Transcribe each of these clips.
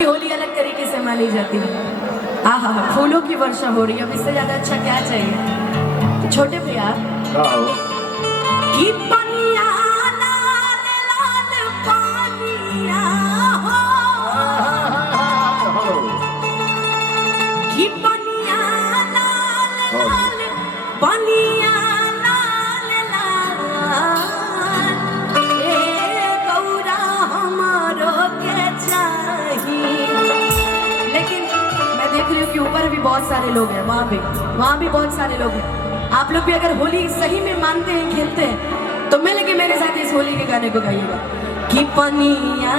होली अलग तरीके से मनाई जाती है। आहा हा, फूलों की वर्षा हो रही है। अब इससे ज्यादा अच्छा क्या चाहिए। तो छोटे भैया की पनिया लाल लाल पानिया हो, की पनिया लाल लाल पानिया लाल लाल, ए गौरा हमारो के चाहिए। लेकिन मैं देख रही हूँ कि ऊपर भी बहुत सारे लोग हैं, वहाँ भी बहुत सारे लोग हैं। आप लोग भी अगर होली सही में मानते हैं, खेलते हैं, तो मिल के मेरे साथ इस होली के गाने को गाइएगा कि पनिया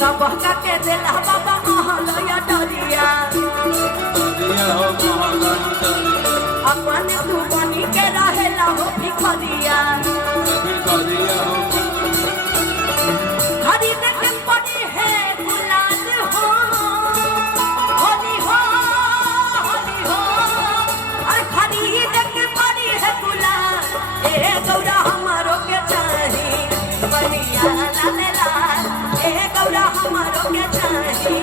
सबका के दिल बाबा महलया डरिया, अपन तू बनी के रहेला हो भिखरिया। खरीद के पड़ी है गुलाल हो, होली हो होली हो, और खरीद के पड़ी है गुलाल, ए गौरा हमारो के चाही बनिया लाल लाल, ए गौरा हमारो के चाही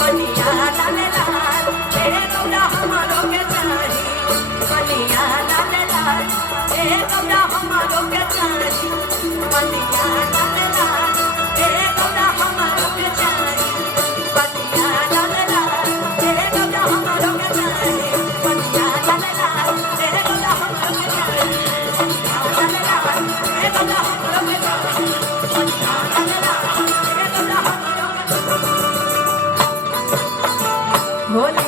बनिया लाल लाल, ए गौरा हमारो के चाही बनिया लाल लाल। गौरा हमारो के चाही बलिया लाल लाल हे गौरा हमारो के चाही बलिया लाल लाल हे गौरा हमारो के चाही बलिया लाल लाल हे गौरा हमारो के चाही लाल लाल हे गौरा हमारो के चाही बलिया लाल लाल हे गौरा हमारो के होली